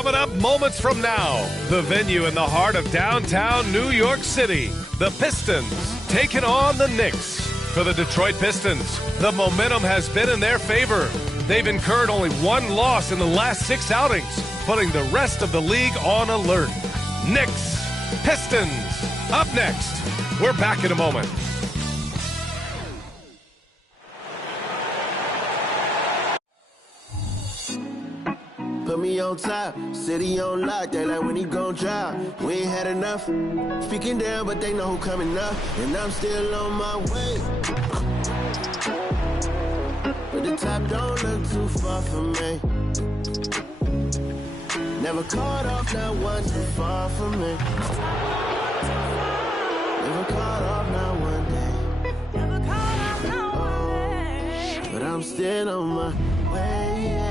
Coming up moments from now, the venue in the heart of downtown New York City. The Pistons taking on the Knicks. For the Detroit Pistons, the momentum has been in their favor. They've incurred only one loss in the last 6 outings, putting the rest of the league on alert. Knicks, Pistons, up next. We're back in a moment. Put me on top, city on lock, they like when he gon' drop. We ain't had enough, speaking down, but they know who coming up, and I'm still on my way. But the top don't look too far from me. Never caught off, not one too far from me. Never caught off, not one day. Never caught off, not one day. But I'm still on my way, yeah.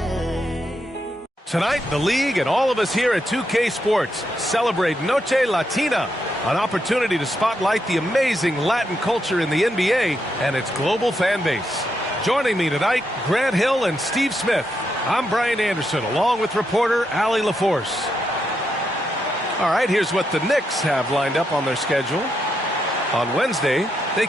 Tonight, the league and all of us here at 2K Sports celebrate Noche Latina, an opportunity to spotlight the amazing Latin culture in the NBA and its global fan base. Joining me tonight, Grant Hill and Steve Smith. I'm Brian Anderson, along with reporter Allie LaForce. All right, here's what the Knicks have lined up on their schedule. On Wednesday, they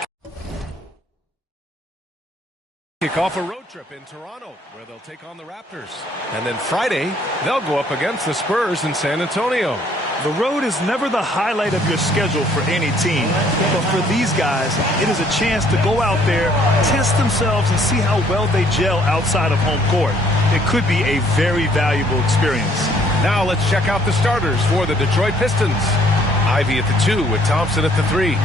kick off a road trip in Toronto, where they'll take on the Raptors. And then Friday, they'll go up against the Spurs in San Antonio. The road is never the highlight of your schedule for any team. But for these guys, it is a chance to go out there, test themselves, and see how well they gel outside of home court. It could be a very valuable experience. Now let's check out the starters for the Detroit Pistons. Ivy at the 2 with Thompson at the 3.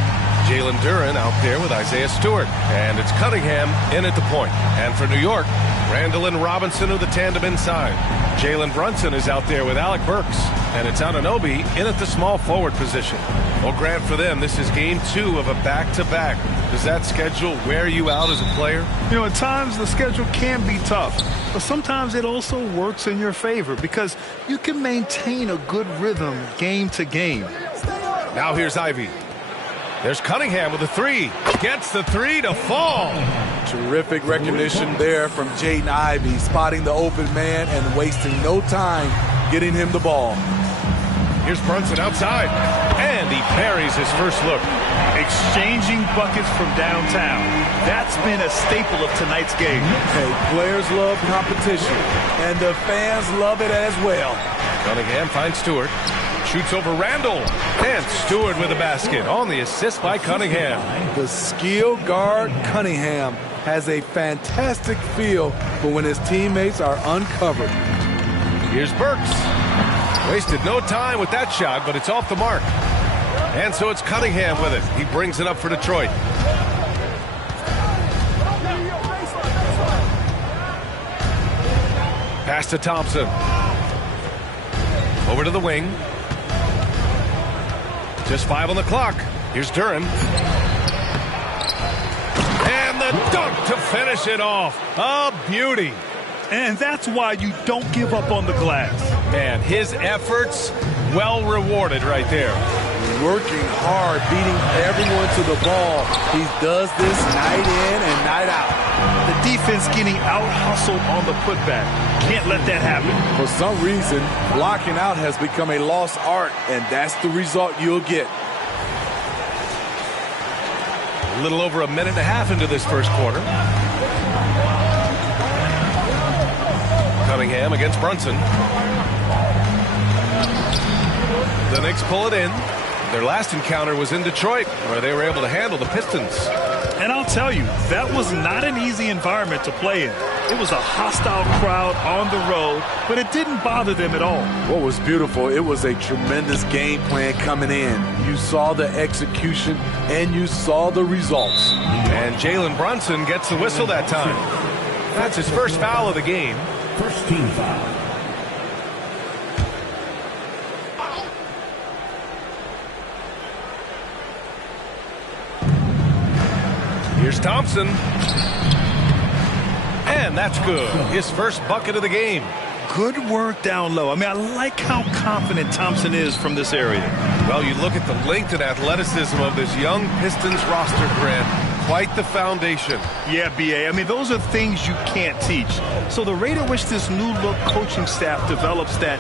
Jalen Duren out there with Isaiah Stewart. And it's Cunningham in at the point. And for New York, Randall and Robinson are the tandem inside. Jalen Brunson is out there with Alec Burks. And it's Anunoby in at the small forward position. Well, Grant, for them, this is game 2 of a back-to-back. Does that schedule wear you out as a player? You know, at times the schedule can be tough, but sometimes it also works in your favor because you can maintain a good rhythm game to game. Now here's Ivy. There's Cunningham with a 3. Gets the 3 to fall. Terrific recognition there from Jaden Ivey, spotting the open man and wasting no time getting him the ball. Here's Brunson outside, and he parries his first look. Exchanging buckets from downtown. That's been a staple of tonight's game. Hey, players love competition, and the fans love it as well. Cunningham finds Stewart. Shoots over Randall. And Stewart with a basket on the assist by Cunningham. The skill guard Cunningham has a fantastic feel for when his teammates are uncovered. Here's Burks. Wasted no time with that shot, but it's off the mark. And so it's Cunningham with it. He brings it up for Detroit. Pass to Thompson. Over to the wing. Just 5 on the clock. Here's Duren. And the dunk to finish it off. A beauty. And that's why you don't give up on the glass. Man, his efforts well rewarded right there. Working hard, beating everyone to the ball. He does this night in and night out. The defense getting out-hustled on the putback. Can't let that happen. For some reason, blocking out has become a lost art, and that's the result you'll get. A little over a minute and a half into this first quarter. Cunningham against Brunson. The Knicks pull it in. Their last encounter was in Detroit, where they were able to handle the Pistons. And I'll tell you, that was not an easy environment to play in. It was a hostile crowd on the road, but it didn't bother them at all. What was beautiful, it was a tremendous game plan coming in. You saw the execution, and you saw the results. And Jalen Brunson gets the whistle that time. That's his first foul of the game. First team foul. Here's Thompson. And that's good. His first bucket of the game. Good work down low. I mean, I like how confident Thompson is from this area. Well, you look at the length and athleticism of this young Pistons roster, Grant. quite the foundation. Yeah, B.A. I mean, those are things you can't teach. So the rate at which this new look coaching staff develops that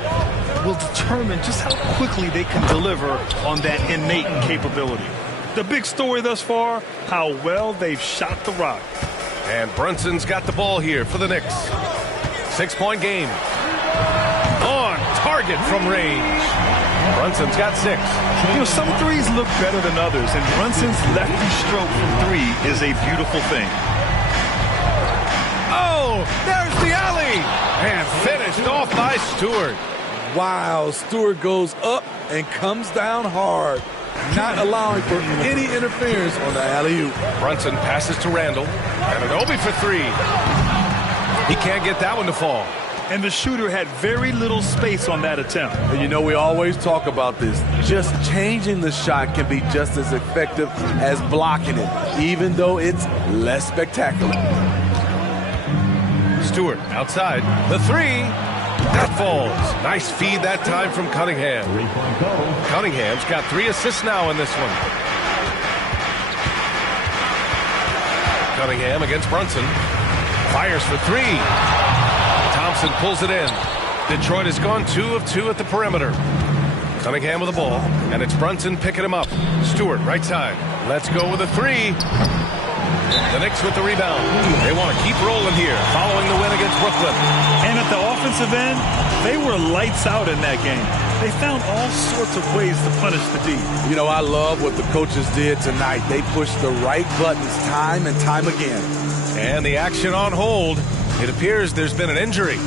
will determine just how quickly they can deliver on that innate capability. The big story thus far, how well they've shot the rock. And Brunson's got the ball here for the Knicks. 6-point game. On target from range. Brunson's got 6. You know, some threes look better than others, and Brunson's lefty stroke from 3 is a beautiful thing. Oh, there's the alley. And finished off by Stewart. Wow, Stewart goes up and comes down hard, not allowing for any interference on the alley-oop. Brunson passes to Randall. And an Obi for 3. He can't get that one to fall. And the shooter had very little space on that attempt. And you know, we always talk about this. Just changing the shot can be just as effective as blocking it, even though it's less spectacular. Stewart outside. The 3. That falls. Nice feed that time from Cunningham. Cunningham's got 3 assists now in this one. Cunningham against Brunson. Fires for 3. Thompson pulls it in. Detroit has gone 2 of 2 at the perimeter. Cunningham with the ball, and it's Brunson picking him up. Stewart, right side. Let's go with a 3. The Knicks with the rebound. They want to keep rolling here, following the win against Brooklyn. And at the offensive end, they were lights out in that game. They found all sorts of ways to punish the D. You know, I love what the coaches did tonight. They pushed the right buttons time and time again. And the action on hold. It appears there's been an injury.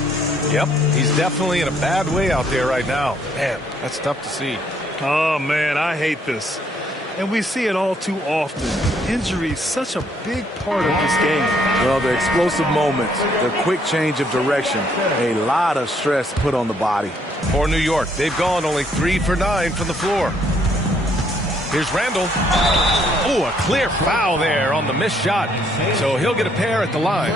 Yep, he's definitely in a bad way out there right now. Man, that's tough to see. Oh, man, I hate this. And we see it all too often. Injury is such a big part of this game. Well, the explosive moments, the quick change of direction, a lot of stress put on the body. For New York, they've gone only 3 for 9 from the floor. Here's Randall. Oh, a clear foul there on the missed shot. So he'll get a pair at the line.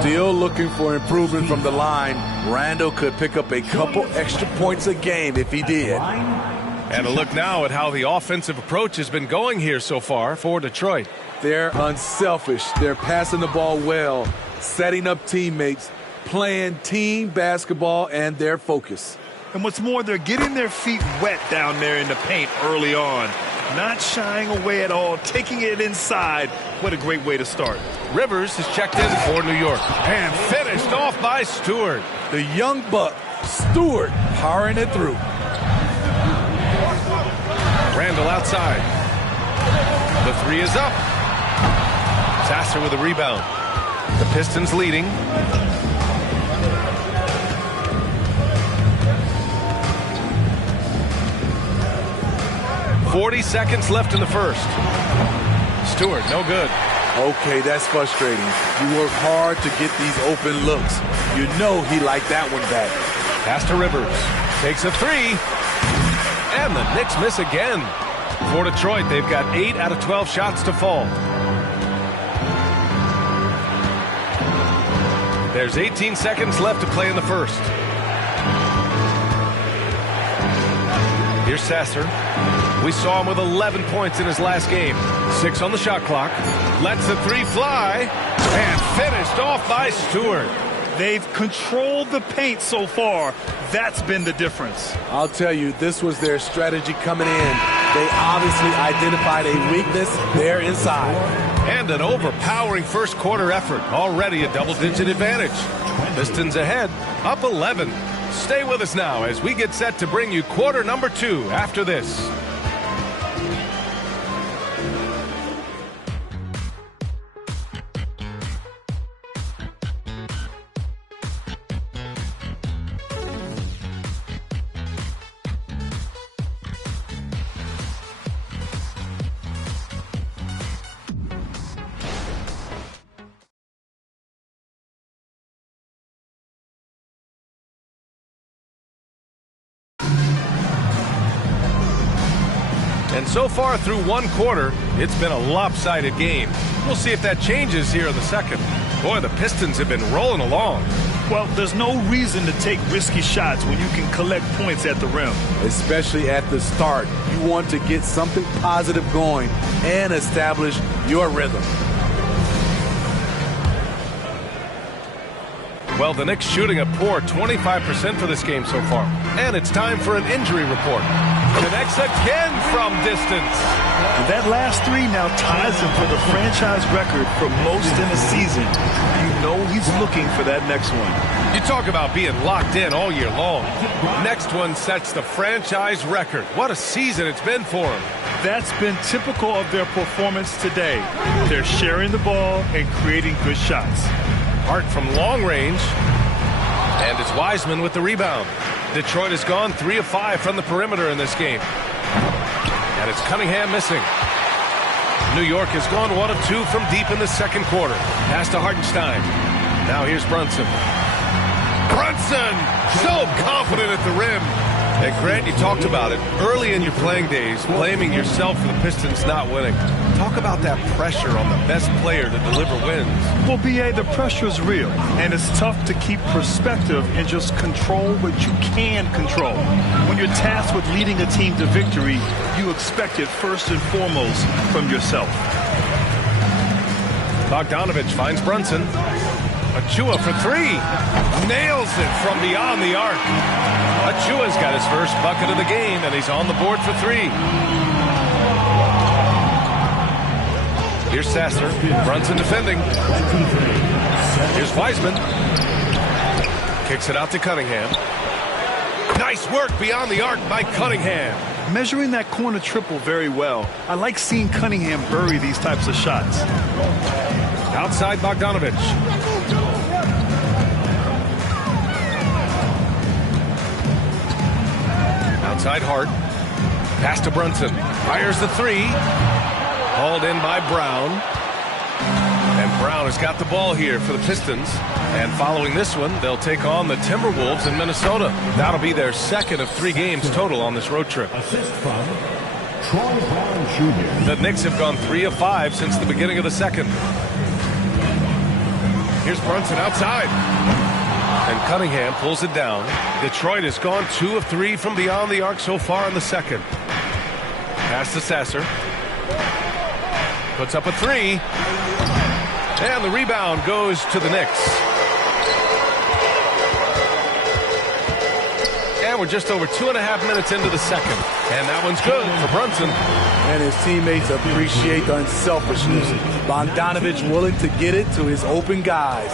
Still looking for improvement from the line. Randall could pick up a couple extra points a game if he did. And a look now at how the offensive approach has been going here so far for Detroit. They're unselfish. They're passing the ball well, setting up teammates, playing team basketball, and their focus. And what's more, they're getting their feet wet down there in the paint early on. Not shying away at all, taking it inside. What a great way to start. Rivers has checked in for New York. And finished off by Stewart. The young buck, Stewart, powering it through. Randall outside. The 3 is up. Sasser with a rebound. The Pistons leading. .40 seconds left in the first. Stewart, no good. Okay, that's frustrating. You work hard to get these open looks. You know he liked that one back. Pass to Rivers. Takes a 3. And the Knicks miss again. For Detroit, they've got 8 out of 12 shots to fall. There's 18 seconds left to play in the first. Here's Sasser. We saw him with 11 points in his last game. 6 on the shot clock. Lets the 3 fly. And finished off by Stewart. They've controlled the paint so far. That's been the difference. I'll tell you, this was their strategy coming in. They obviously identified a weakness there inside. And an overpowering first quarter effort. Already a double-digit advantage. Pistons ahead, up 11. Stay with us now as we get set to bring you quarter number 2 after this. And so far through one quarter, it's been a lopsided game. We'll see if that changes here in the second. Boy, the Pistons have been rolling along. Well, there's no reason to take risky shots when you can collect points at the rim. Especially at the start. You want to get something positive going and establish your rhythm. Well, the Knicks shooting a poor 25% for this game so far. And it's time for an injury report. Connects again from distance. And that last three now ties him for the franchise record for most in a season. You know he's looking for that next one. You talk about being locked in all year long. Next one sets the franchise record. What a season it's been for him. That's been typical of their performance today. They're sharing the ball and creating good shots. Hart from long range. And it's Wiseman with the rebound. Detroit has gone 3 of 5 from the perimeter in this game. And it's Cunningham missing. New York has gone 1 of 2 from deep in the second quarter. Pass to Hartenstein. Now here's Brunson. Brunson! So confident at the rim. And Grant, you talked about it. Early in your playing days, blaming yourself for the Pistons not winning. Talk about that pressure on the best player to deliver wins. Well, B.A., the pressure is real, and it's tough to keep perspective and just control what you can control. When you're tasked with leading a team to victory, you expect it first and foremost from yourself. Bogdanovich finds Brunson. Achua for 3. Nails it from beyond the arc. Achua's got his first bucket of the game, and he's on the board for 3. Here's Sasser. Brunson defending. Here's Wiseman. Kicks it out to Cunningham. Nice work beyond the arc by Cunningham. Measuring that corner triple very well. I like seeing Cunningham bury these types of shots. Outside Bogdanovich. Outside Hart. Pass to Brunson. Fires the 3. Hauled in by Brown. And Brown has got the ball here for the Pistons. And following this one, they'll take on the Timberwolves in Minnesota. That'll be their second of 3 games total on this road trip. Assist from Troy Brown Jr. The Knicks have gone 3 of 5 since the beginning of the second. Here's Brunson outside. And Cunningham pulls it down. Detroit has gone 2 of 3 from beyond the arc so far in the second. Pass to Sasser. Puts up a 3. And the rebound goes to the Knicks. And we're just over 2.5 minutes into the second. And that one's good for Brunson. And his teammates appreciate the unselfishness. Bogdanovich willing to get it to his open guys.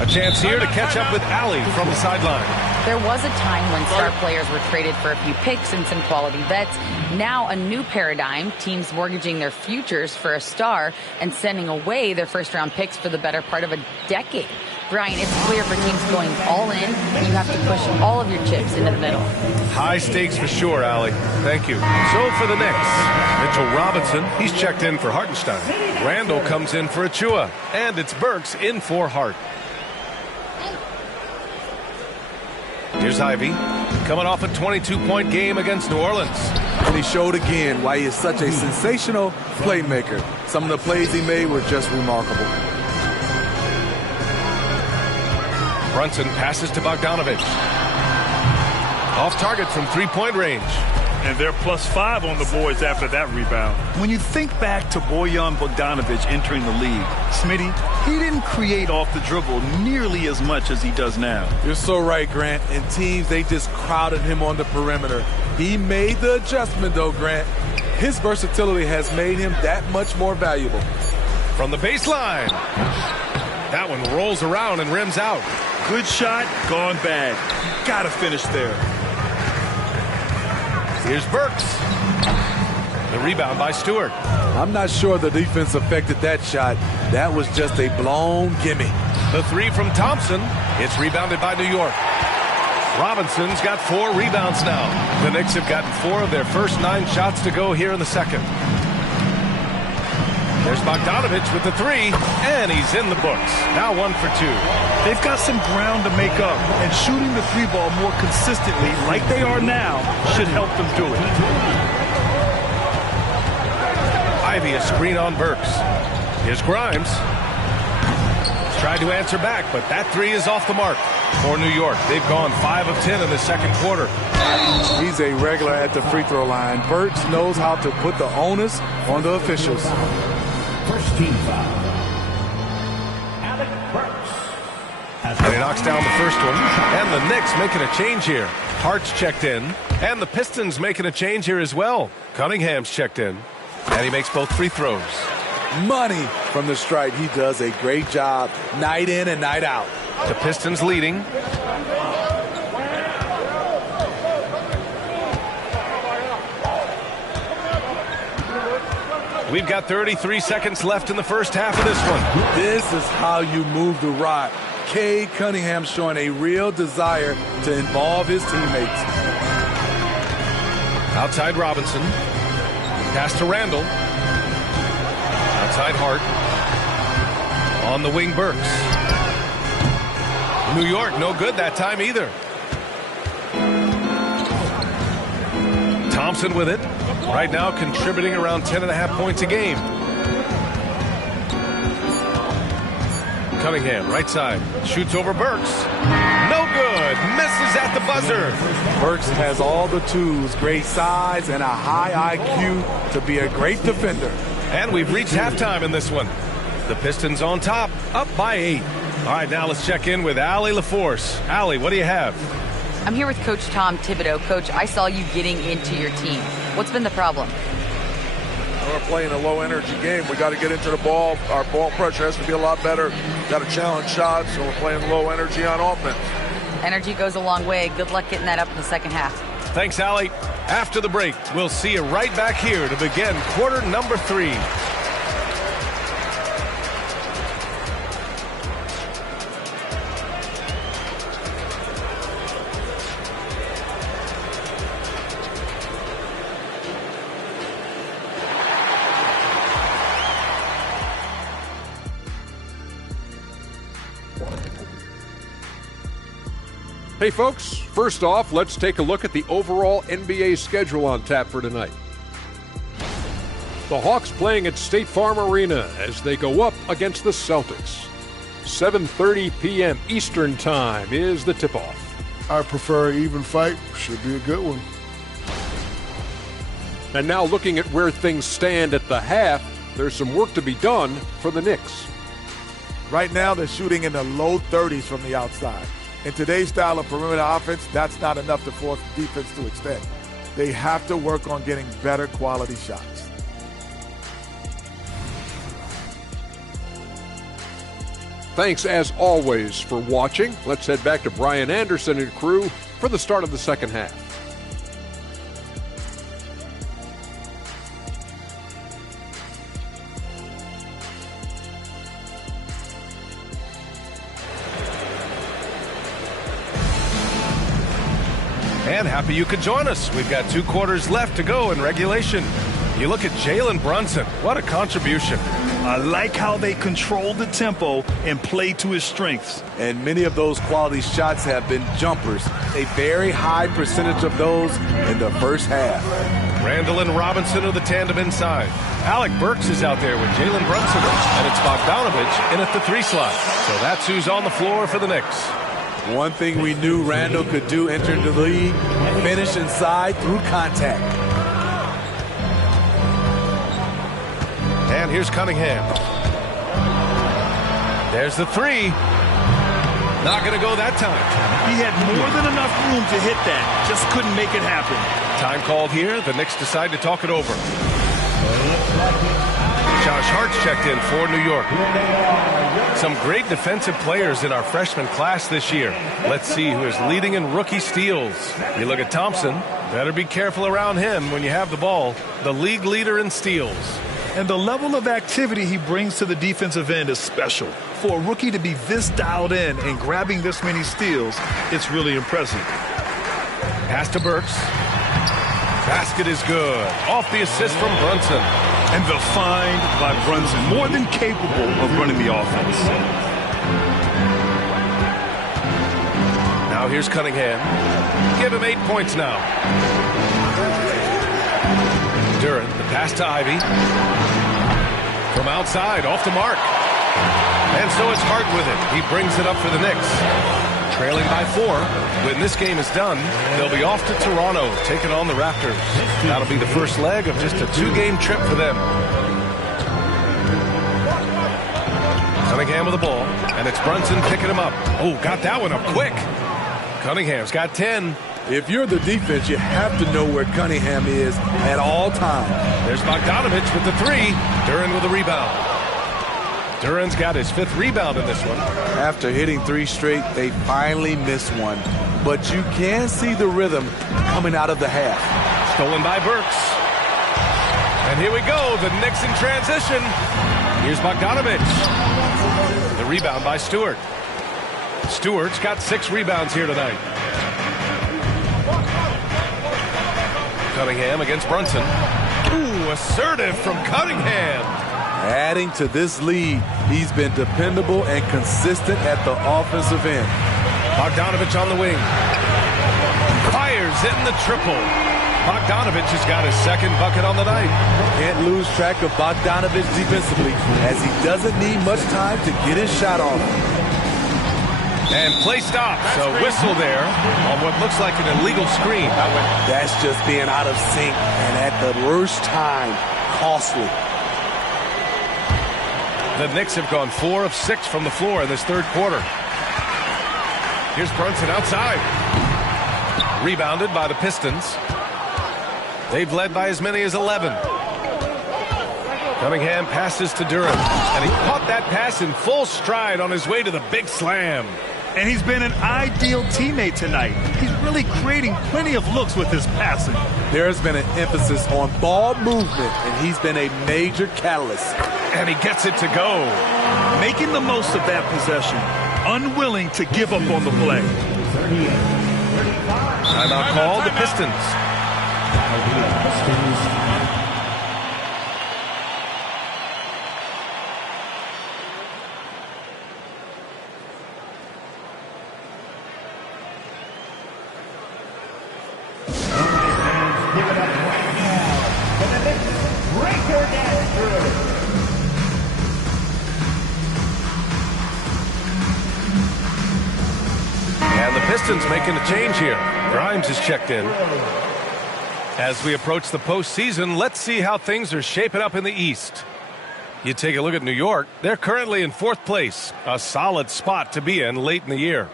A chance here to catch up with Allie from the sideline. There was a time when star players were traded for a few picks and some quality vets. Now a new paradigm, teams mortgaging their futures for a star and sending away their first-round picks for the better part of a decade. Brian, it's clear for teams going all in, you have to push all of your chips into the middle. High stakes for sure, Allie. Thank you. So for the Knicks, Mitchell Robinson, he's checked in for Hartenstein. Randall comes in for Achua. And it's Burks in for Hart. Here's Ivy, coming off a 22-point game against New Orleans. And he showed again why he is such a sensational playmaker. Some of the plays he made were just remarkable. Brunson passes to Bogdanovich. Off target from 3-point range. And they're +5 on the boards after that rebound. When you think back to Bojan Bogdanovic entering the league, Smitty, he didn't create off the dribble nearly as much as he does now. You're so right, Grant. And teams, they just crowded him on the perimeter. He made the adjustment, though, Grant. His versatility has made him that much more valuable. From the baseline. That one rolls around and rims out. Good shot, gone bad. Gotta finish there. Here's Burks. The rebound by Stewart. I'm not sure the defense affected that shot. That was just a blown gimme. The 3 from Thompson. It's rebounded by New York. Robinson's got 4 rebounds now. The Knicks have gotten 4 of their first 9 shots to go here in the second. There's Bogdanovich with the 3, and he's in the books. Now 1 for 2. They've got some ground to make up, and shooting the 3-ball more consistently, like they are now, should help them do it. Ivy, a screen on Burks. Here's Grimes. He's tried to answer back, but that 3 is off the mark. for New York. They've gone 5 of 10 in the second quarter. He's a regular at the free throw line. Burks knows how to put the onus on the officials. First team foul. Alec Burks. And he knocks down the first one. And the Knicks making a change here. Hart's checked in. And the Pistons making a change here as well. Cunningham's checked in. And he makes both free throws. Money from the stripe. He does a great job night in and night out. The Pistons leading. We've got 33 seconds left in the first half of this one. This is how you move the rock. Cade Cunningham showing a real desire to involve his teammates. Outside Robinson. Pass to Randall. Outside Hart. On the wing, Burks. New York, no good that time either. Thompson with it. Right now contributing around 10.5 points a game. Cunningham, right side. Shoots over Burks. No good. Misses at the buzzer. Burks has all the tools, great size and a high IQ to be a great defender. And we've reached halftime in this one. The Pistons on top, up by 8. All right, now let's check in with Allie LaForce. Allie, what do you have? I'm here with Coach Tom Thibodeau. Coach, I saw you getting into your team. What's been the problem? We're playing a low-energy game. We got to get into the ball. Our ball pressure has to be a lot better. Got to challenge shots, so we're playing low energy on offense. Energy goes a long way. Good luck getting that up in the second half. Thanks, Allie. After the break, we'll see you right back here to begin quarter number 3. Hey folks, first off, let's take a look at the overall NBA schedule on tap for tonight. The Hawks playing at State Farm Arena as they go up against the Celtics. 7:30 p.m. Eastern Time is the tip-off. I prefer an even fight. Should be a good one. And now looking at where things stand at the half, there's some work to be done for the Knicks. Right now, they're shooting in the low 30s from the outside. In today's style of perimeter offense, that's not enough to force the defense to extend. They have to work on getting better quality shots. Thanks as always for watching. Let's head back to Brian Anderson and crew for the start of the second half. And happy you could join us. We've got 2 quarters left to go in regulation. You look at Jalen Brunson. What a contribution. I like how they control the tempo and play to his strengths. And many of those quality shots have been jumpers. A very high percentage of those in the first half. Randall and Robinson are the tandem inside. Alec Burks is out there with Jalen Brunson. And it's Bogdanovich in at the 3 slot. So that's who's on the floor for the Knicks. One thing we knew Randall could do entering the league, finish inside through contact. And here's Cunningham. There's the 3. Not going to go that time. He had more than enough room to hit that. Just couldn't make it happen. Time called here. The Knicks decide to talk it over. Josh Hart's checked in for New York. Some great defensive players in our freshman class this year. Let's see who is leading in rookie steals. You look at Thompson. Better be careful around him when you have the ball. The league leader in steals. And the level of activity he brings to the defensive end is special. For a rookie to be this dialed in and grabbing this many steals, it's really impressive. Pass to Burks. Basket is good. Off the assist from Brunson. And the find by Brunson, more than capable of running the offense. Now here's Cunningham. Give him 8 points now. Duran, the pass to Ivy. From outside, off the mark. And so it's Hart with it. He brings it up for the Knicks. trailing by 4. When this game is done, they'll be off to Toronto, taking on the Raptors. That'll be the first leg of just a 2-game trip for them. Cunningham with the ball, and it's Brunson picking him up. Oh, got that one up quick. Cunningham's got 10. If you're the defense, you have to know where Cunningham is at all times. There's Bogdanovich with the 3. Duren with the rebound. Duren's got his 5th rebound in this one. After hitting 3 straight, they finally missed one. But you can see the rhythm coming out of the half. Stolen by Burks. And here we go, the Knicks in transition. Here's Bogdanovich. The rebound by Stewart. Stewart's got 6 rebounds here tonight. Cunningham against Brunson. Ooh, assertive from Cunningham. Adding to this lead, he's been dependable and consistent at the offensive end. Bogdanovich on the wing. Fires in the triple. Bogdanovich has got his 2nd bucket on the night. Can't lose track of Bogdanovich defensively, as he doesn't need much time to get his shot off. And play stops. A whistle there on what looks like an illegal screen. That's just being out of sync and at the worst time, costly. The Knicks have gone 4 of 6 from the floor in this 3rd quarter. Here's Brunson outside. Rebounded by the Pistons. They've led by as many as 11. Cunningham passes to Duren, and he caught that pass in full stride on his way to the big slam. And he's been an ideal teammate tonight. He's really creating plenty of looks with his passing. There's been an emphasis on ball movement, and he's been a major catalyst. And he gets it to go. Making the most of that possession. Unwilling to give up on the play. Timeout called, the Pistons. And the Pistons making a change here. Grimes is checked in. As we approach the postseason, let's see how things are shaping up in the East. You take a look at New York. They're currently in 4th place, a solid spot to be in late in the year.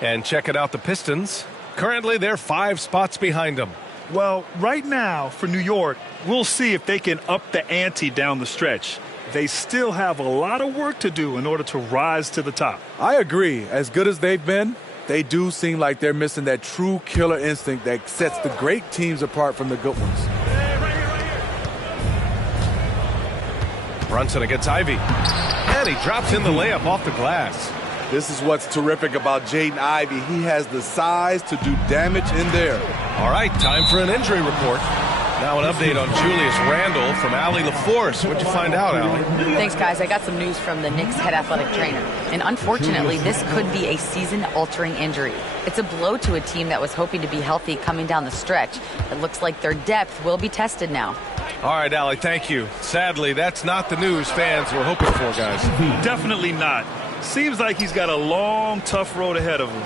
And check it out, the Pistons. Currently, they're 5 spots behind them. Well, right now, for New York, we'll see if they can up the ante down the stretch. They still have a lot of work to do in order to rise to the top. I agree. As good as they've been, they do seem like they're missing that true killer instinct that sets the great teams apart from the good ones. Brunson against Ivy. And he drops in the layup off the glass. This is what's terrific about Jaden Ivey. He has the size to do damage in there. All right, time for an injury report. Now an update on Julius Randle from Allie LaForce. What'd you find out, Allie? Thanks, guys. I got some news from the Knicks head athletic trainer. And unfortunately, this could be a season-altering injury. It's a blow to a team that was hoping to be healthy coming down the stretch. It looks like their depth will be tested now. All right, Allie, thank you. Sadly, that's not the news fans were hoping for, guys. Definitely not. Seems like he's got a long, tough road ahead of him.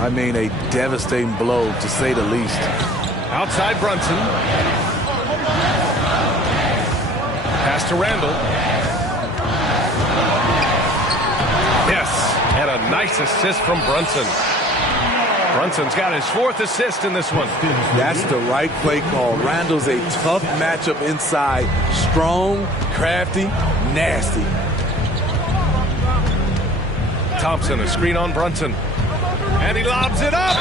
I mean, a devastating blow, to say the least. Outside Brunson. Pass to Randle. Yes, and a nice assist from Brunson. Brunson's got his 4th assist in this one. That's the right play call. Randle's a tough matchup inside. Strong, crafty, nasty. Thompson, a screen on Brunson. And he lobs it up.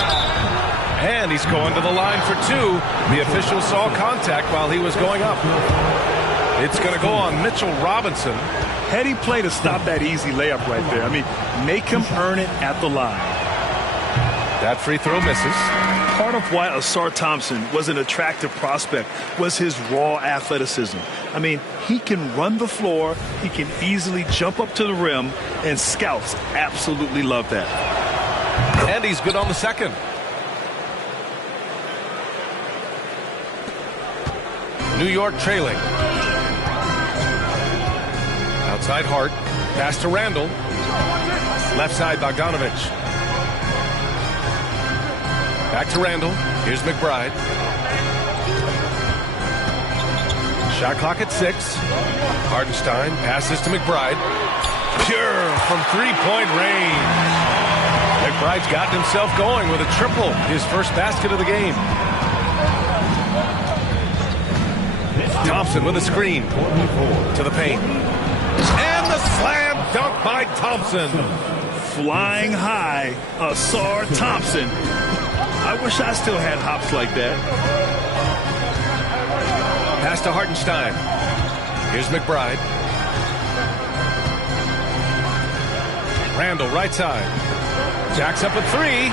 And he's going to the line for 2. The official saw contact while he was going up. It's going to go on Mitchell Robinson. Heady play to stop that easy layup right there. I mean, make him earn it at the line. That free throw misses. Part of why Asar Thompson was an attractive prospect was his raw athleticism. I mean, he can run the floor, he can easily jump up to the rim, and scouts absolutely love that. And he's good on the second. New York trailing. Outside Hart. Pass to Randle. Left side Bogdanovich. Back to Randall. Here's McBride. Shot clock at 6. Hardenstein passes to McBride. Pure from three-point range. McBride's gotten himself going with a triple, his first basket of the game. Thompson with a screen to the paint. And the slam dunk by Thompson. Flying high, Asar Thompson. I wish I still had hops like that. Pass to Hardenstein. Here's McBride. Randall, right side. Jacks up a 3.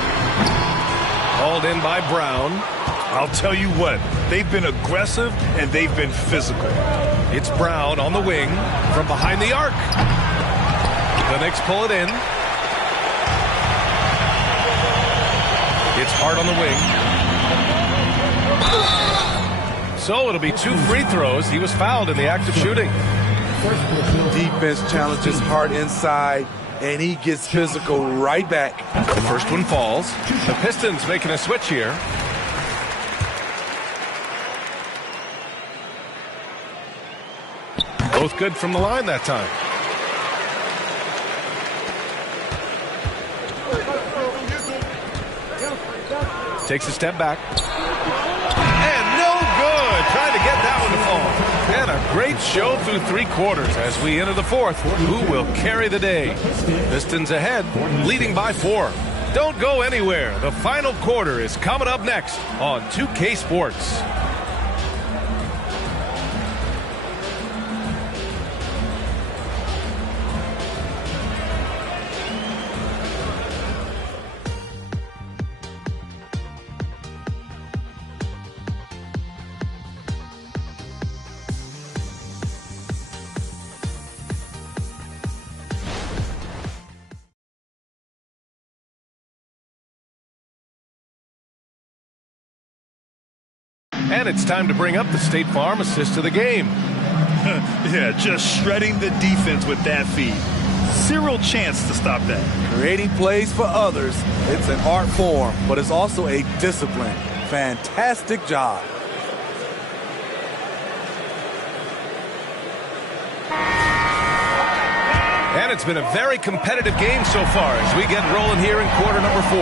Hauled in by Brown. I'll tell you what, they've been aggressive and they've been physical. It's Brown on the wing from behind the arc. The Knicks pull it in. It's Hart on the wing. So it'll be 2 free throws. He was fouled in the act of shooting. Defense challenges Hart inside, and he gets physical right back. The first one falls. The Pistons making a switch here. Both good from the line that time. Takes a step back. And no good. Trying to get that one to fall. And a great show through 3 quarters as we enter the 4th. Who will carry the day? Pistons ahead, leading by 4. Don't go anywhere. The final quarter is coming up next on 2K Sports. And it's time to bring up the State Farm assist of the game. Yeah, just shredding the defense with that feed. Zero chance to stop that. Creating plays for others, it's an art form, but it's also a discipline. Fantastic job. And it's been a very competitive game so far as we get rolling here in quarter number 4.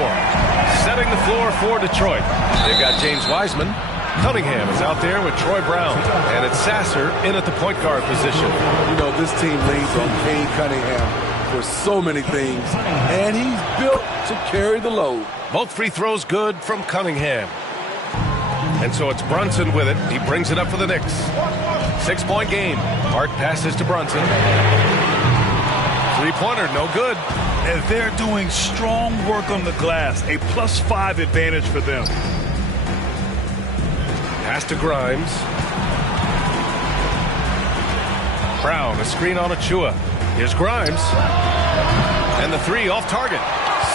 Setting the floor for Detroit. They've got James Wiseman. Cunningham is out there with Troy Brown. And it's Sasser in at the point guard position. You know, this team leans on Cade Cunningham for so many things, and he's built to carry the load. Both free throws good from Cunningham. And so it's Brunson with it. He brings it up for the Knicks. 6-point game. Hart passes to Brunson. Three-pointer, no good. And they're doing strong work on the glass. A +5 advantage for them. Pass to Grimes. Brown, a screen on Achua. Here's Grimes. And the 3 off target.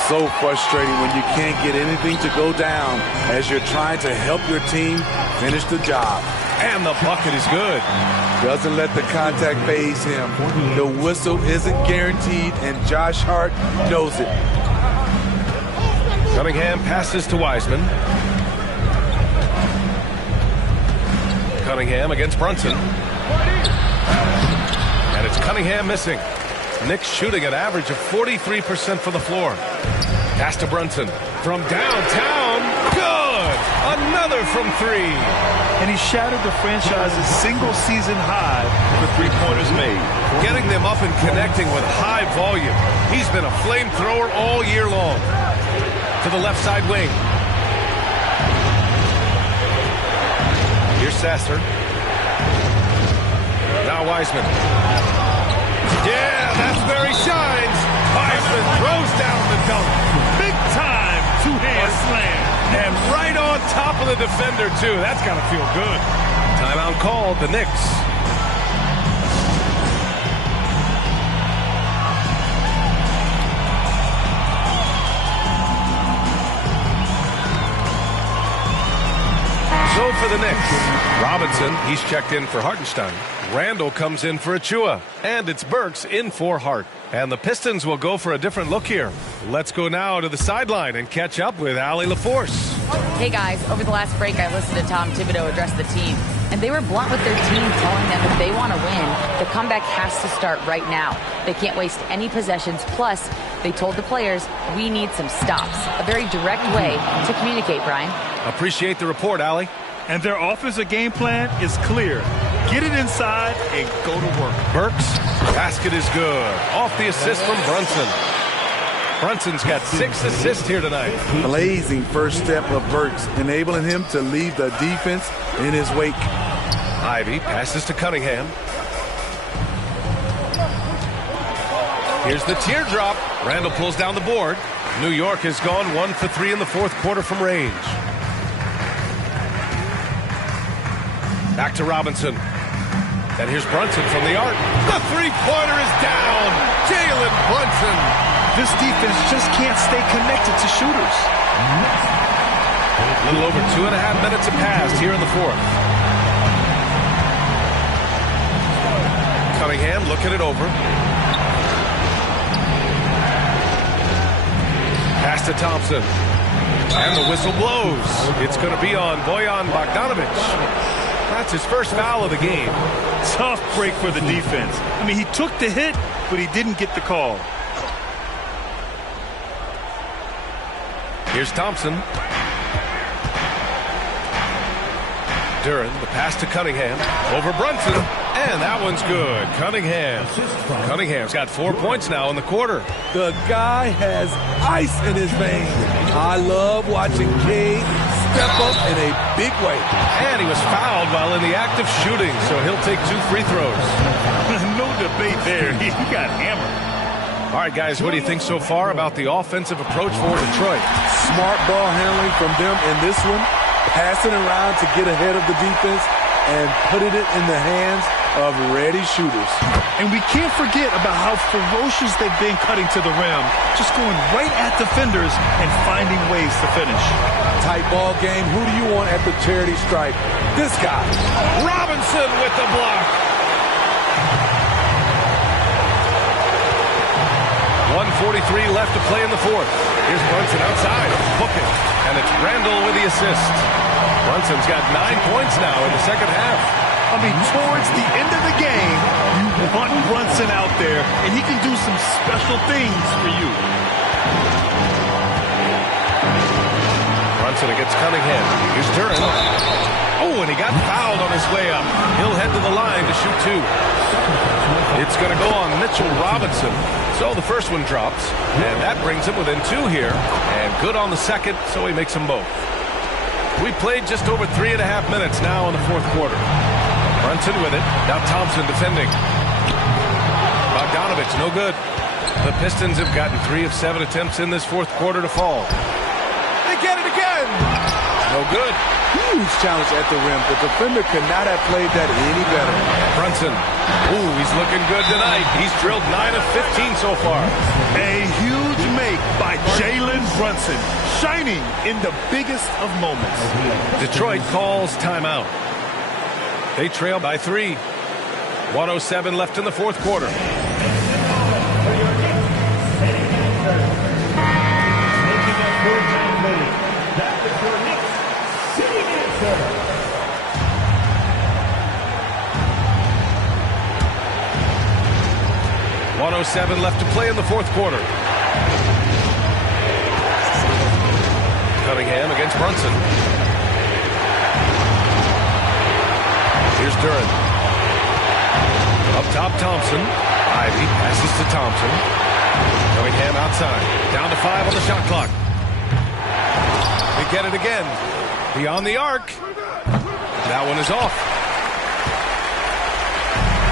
So frustrating when you can't get anything to go down as you're trying to help your team finish the job. And the bucket is good. Doesn't let the contact faze him. The whistle isn't guaranteed, and Josh Hart knows it. Cunningham passes to Wiseman. Cunningham against Brunson. And it's Cunningham missing. Knicks shooting an average of 43% from the floor. Pass to Brunson. From downtown. Good! Another from 3. And he shattered the franchise's single-season high for three-pointers made. Getting them up and connecting with high volume. He's been a flamethrower all year long. To the left side wing. Here's Sasser. Now Wiseman. Yeah, that's where he shines. Wiseman throws down the dunk. Big time two-hand slam. And right on top of the defender, too. That's got to feel good. Timeout called, the Knicks. So for the Knicks, Robinson, he's checked in for Hartenstein. Randall comes in for Achua. And it's Burks in for Hart. And the Pistons will go for a different look here. Let's go now to the sideline and catch up with Allie LaForce. Hey guys, over the last break I listened to Tom Thibodeau address the team, and they were blunt with their team, telling them if they want to win, the comeback has to start right now. They can't waste any possessions. Plus, they told the players, we need some stops. A very direct way to communicate, Brian. Appreciate the report, Allie. And their offensive game plan is clear. Get it inside and go to work. Burks, basket is good. Off the assist from Brunson. Brunson's got 6 assists here tonight. Blazing first step of Burks, enabling him to leave the defense in his wake. Ivy passes to Cunningham. Here's the teardrop. Randall pulls down the board. New York has gone 1 for 3 in the fourth quarter from range. Back to Robinson. And here's Brunson from the arc. The three-pointer is down. Jalen Brunson. This defense just can't stay connected to shooters. A little over 2.5 minutes have passed here in the fourth. Cunningham looking it over. Pass to Thompson. And the whistle blows. It's going to be on Bojan Bogdanovic. That's his first foul of the game. Tough break for the defense. I mean, he took the hit, but he didn't get the call. Here's Thompson. Duren, the pass to Cunningham. Over Brunson. And that one's good. Cunningham's got 4 points now in the quarter. The guy has ice in his veins. I love watching Cade step up in a big way. And he was fouled while in the act of shooting, so he'll take 2 free throws. No debate there. He got hammered. All right, guys, what do you think so far about the offensive approach for Detroit? Smart ball handling from them in this one. Passing around to get ahead of the defense and putting it in the hands of ready shooters. And we can't forget about how ferocious they've been cutting to the rim, just going right at defenders and finding ways to finish. Tight ball game. Who do you want at the charity stripe? This guy. Robinson with the block. 1:43 left to play in the fourth. Here's Brunson outside. Book it. And it's Randall with the assist. Brunson's got 9 points now in the second half. I mean, towards the end of the game, you want Brunson out there, and he can do some special things for you. Brunson against Cunningham. Here's Duren. Oh, and he got fouled on his way up. He'll head to the line to shoot 2. It's going to go on Mitchell Robinson. So the first one drops, and that brings him within 2 here. And good on the second, so he makes them both. We played just over 3.5 minutes now in the fourth quarter. Brunson with it. Now Thompson defending. Bogdanovic, no good. The Pistons have gotten 3 of 7 attempts in this fourth quarter to fall. They get it again. No good. Huge challenge at the rim. The defender could not have played that any better. Brunson. Ooh, he's looking good tonight. He's drilled 9 of 15 so far. A huge make by Jalen Brunson, shining in the biggest of moments. Detroit calls timeout. They trail by 3. 1:07 left in the fourth quarter. .107 left to play in the fourth quarter. Cunningham against Brunson. Here's Duren. Up top, Thompson. Ivy passes to Thompson. Cunningham outside. Down to 5 on the shot clock. They get it again. Beyond the arc. That one is off.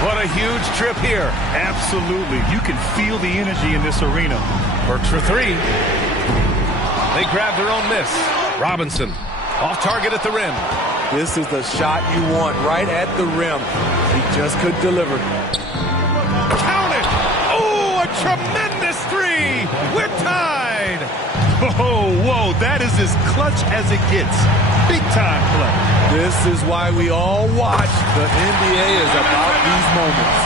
What a huge trip here. Absolutely. You can feel the energy in this arena. Works for 3. They grab their own miss. Robinson off target at the rim. This is the shot you want right at the rim. He just couldn't deliver. Count it! Oh, a tremendous 3! We're tied! Oh, whoa, that is as clutch as it gets. Big time play. This is why we all watch. The NBA is about these moments.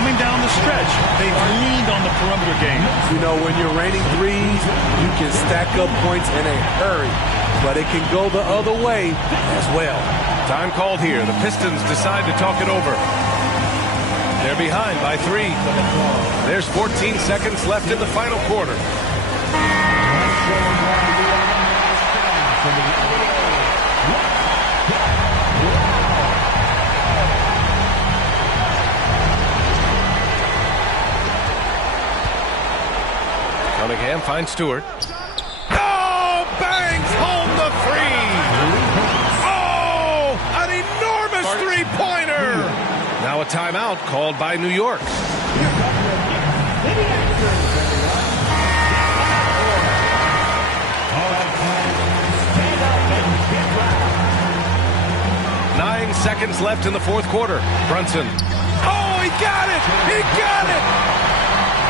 coming down the stretch, they've leaned on the perimeter game. You know, when you're raining threes, you can stack up points in a hurry, but it can go the other way as well. Time called here. The Pistons decide to talk it over. They're behind by 3. There's 14 seconds left in the final quarter. Cunningham finds Stewart. Oh, bangs home the 3. Oh, an enormous three-pointer. Now a timeout called by New York. 9 seconds left in the fourth quarter. Brunson. Oh, he got it! He got it!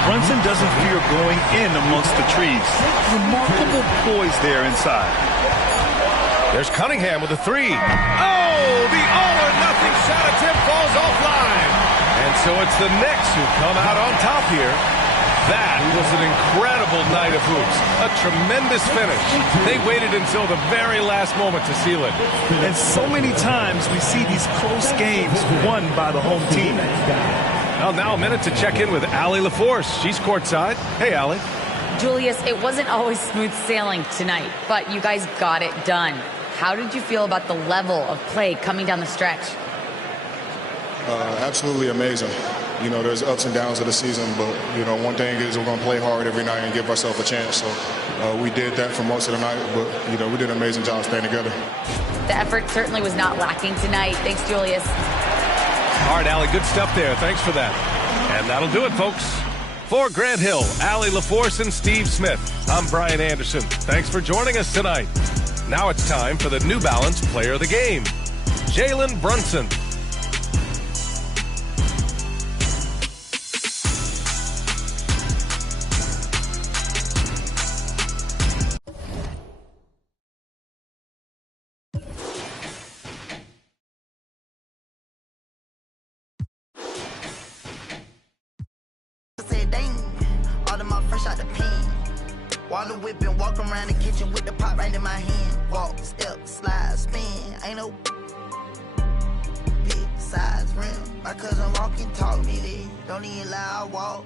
Brunson doesn't fear going in amongst the trees. Remarkable poise there inside. There's Cunningham with a 3. Oh, the all-or-nothing shot attempt falls offline. And so it's the Knicks who come out on top here. That was an incredible night of hoops. A tremendous finish. They waited until the very last moment to seal it. And so many times we see these close games won by the home team. Well, now a minute to check in with Allie LaForce. She's courtside. Hey, Allie. Julius, it wasn't always smooth sailing tonight, but you guys got it done. How did you feel about the level of play coming down the stretch? Absolutely amazing. You know, there's ups and downs of the season, but, you know, one thing is we're going to play hard every night and give ourselves a chance. So we did that for most of the night, but, you know, we did an amazing job staying together. The effort certainly was not lacking tonight. Thanks, Julius. All right, Allie, good stuff there. Thanks for that. And that'll do it, folks. For Grant Hill, Allie LaForce, and Steve Smith, I'm Brian Anderson. Thanks for joining us tonight. Now it's time for the New Balance Player of the Game, Jalen Brunson. Water whipping, walk around the kitchen with the pot right in my hand. Walk, step, slide, spin. Ain't no big size rim. My cousin walking, talk me there. Don't even lie, I walk.